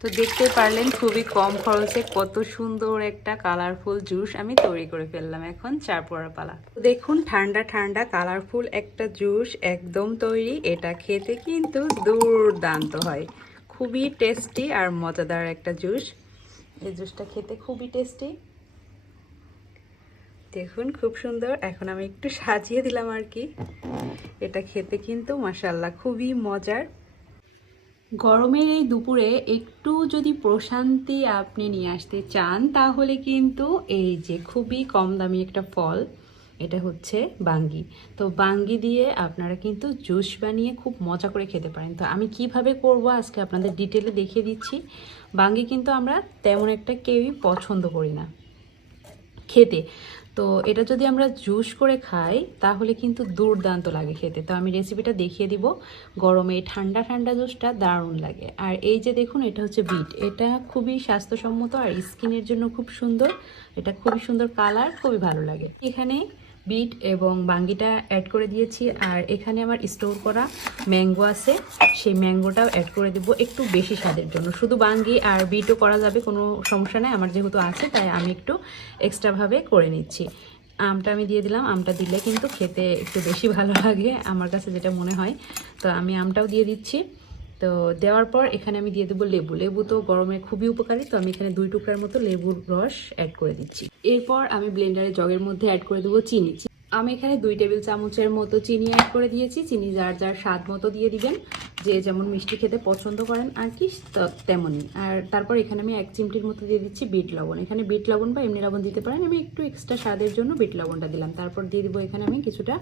তো দেখতে পারলেন খুবই কম খরচে কত সুন্দর একটা কালারফুল জুস আমি তৈরি করে ফেললাম এখন চার পড়া পালা দেখুন ঠান্ডা ঠান্ডা কালারফুল একটা জুস একদম তৈরি, এটা খেতে কিন্তু দুর্দান্ত হয়। খুবই টেস্টি আর মজাদার একটা জুস এই জুসটা খেতে খুবই টেস্টি দেখুন খুব সুন্দর, এখন আমি একটু সাজিয়ে দিলাম আর কি। এটা খেতে কিন্তু মাসাল্লাহ খুবই মজার। গরমের এই দুপুরে একটু যদি প্রশান্তি আপনি নিয়ে আসতে চান, তাহলে কিন্তু এই যে খুবই কম দামি একটা ফল, এটা হচ্ছে বাঙ্গি। তো বাঙ্গি দিয়ে আপনারা কিন্তু জুস বানিয়ে খুব মজা করে খেতে পারেন। তো আমি কীভাবে করব আজকে আপনাদের ডিটেলে দেখিয়ে দিচ্ছি। বাঙ্গি কিন্তু আমরা তেমন একটা কেউই পছন্দ করি না খেতে। তো এটা যদি আমরা জুস করে খাই, তাহলে কিন্তু দুর্দান্ত লাগে খেতে। তো আমি রেসিপিটা দেখিয়ে দিব। গরমে ঠান্ডা ঠান্ডা জুসটা দারুণ লাগে। আর এই যে দেখুন, এটা হচ্ছে বিট এটা খুবই স্বাস্থ্যসম্মত আর স্কিনের জন্য খুব সুন্দর। এটা খুবই সুন্দর কালার খুবই ভালো লাগে। এখানে বিট এবং বাঙ্গিটা অ্যাড করে দিয়েছি। আর এখানে আমার স্টোর করা ম্যাঙ্গো আছে। সেই ম্যাঙ্গোটাও অ্যাড করে দেবো একটু বেশি স্বাদের জন্য। শুধু বাঙ্গি আর বিটও করা যাবে, কোনো সমস্যা নেই। আমার যেহেতু আছে, তাই আমি একটু এক্সট্রাভাবে করে নিচ্ছি। আমটা আমি দিয়ে দিলাম। আমটা দিলে কিন্তু খেতে একটু বেশি ভালো লাগে, আমার কাছে যেটা মনে হয়। তো আমি আমটাও দিয়ে দিচ্ছি। তো দেওয়ার পর এখানে আমি দিয়ে দেবো লেবু। লেবু তো গরমে খুবই উপকারী, তো আমি এখানে দুই টুকরার মতো লেবুর রস অ্যাড করে দিচ্ছি। এরপর আমি ব্লেন্ডারে জগের মধ্যে অ্যাড করে দেবো চিনি। আমি এখানে দুই টেবিল চামচের মতো চিনি অ্যাড করে দিয়েছি। চিনি যার যার স্বাদ মতো দিয়ে দিবেন। যে যেমন মিষ্টি খেতে পছন্দ করেন আর কি তেমনই। আর তারপর এখানে আমি এক চিমটির মতো দিয়ে দিচ্ছি বিট লবণ। এখানে বিট লবণ বা এমনি লবণ দিতে পারেন, আমি একটু এক্সট্রা স্বাদের জন্য বিট লবণটা দিলাম। তারপর দিয়ে দিব এখানে আমি কিছুটা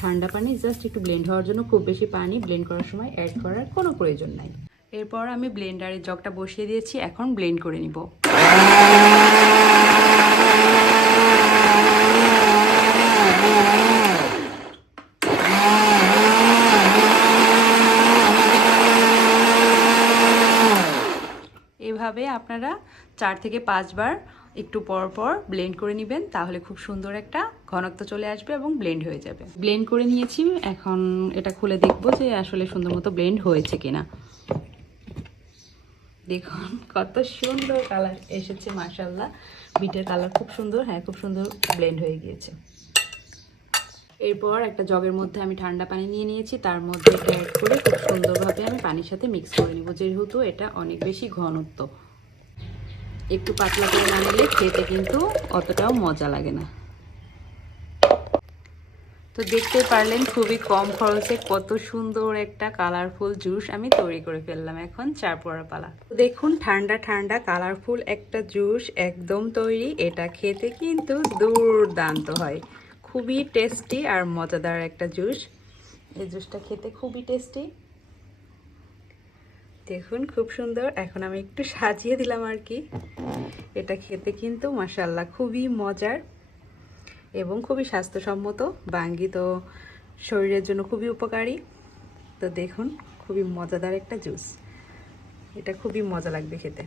ঠান্ডা পানি জাস্ট একটু ব্লেন্ড হওয়ার জন্য খুব বেশি পানি ব্লেন্ড করার সময় অ্যাড করার কোনো প্রয়োজন নাই। এরপর আমি ব্লেন্ডারের জগটা বসিয়ে দিয়েছি, এখন ব্লেন্ড করে নিব। এভাবে আপনারা চার থেকে পাঁচবার একটু পর পর ব্লেন্ড করে নেবেন, তাহলে খুব সুন্দর একটা ঘনত্ব চলে আসবে এবং ব্লেন্ড হয়ে যাবে। ব্লেন্ড করে নিয়েছি, এখন এটা খুলে দেখব যে আসলে সুন্দর মতো ব্লেন্ড হয়েছে কিনা। দেখুন, কত সুন্দর কালার এসেছে মার্শাল্লাহ বিটের কালার খুব সুন্দর হ্যাঁ খুব সুন্দর ব্লেন্ড হয়ে গিয়েছে। এরপর একটা জগের মধ্যে আমি ঠান্ডা পানি নিয়ে নিয়েছি, তার মধ্যে অ্যাড করে খুব সুন্দরভাবে আমি পানির সাথে মিক্স করে নিব, যেহেতু এটা অনেক বেশি ঘনত্ব। একটু পাতলা করে না নিলে খেতে কিন্তু অতটাও মজা লাগে না। তো দেখতে পারলেন খুবই কম খরচে কত সুন্দর একটা কালারফুল জুস আমি তৈরি করে ফেললাম এখন চার পড়া পালা দেখুন ঠান্ডা ঠান্ডা কালারফুল একটা জুস একদম তৈরি, এটা খেতে কিন্তু দুর্দান্ত হয়। খুবই টেস্টি আর মজাদার একটা জুস এই জুসটা খেতে খুবই টেস্টি দেখুন, খুব সুন্দর। এখন আমি একটু সাজিয়ে দিলাম আর কি। এটা খেতে কিন্তু মাসাল্লাহ খুবই মজার এবং খুবই স্বাস্থ্যসম্মত। বাঙ্গি তো শরীরের জন্য খুবই উপকারী। তো দেখুন, খুবই মজাদার একটা জুস এটা খুবই মজা লাগবে খেতে।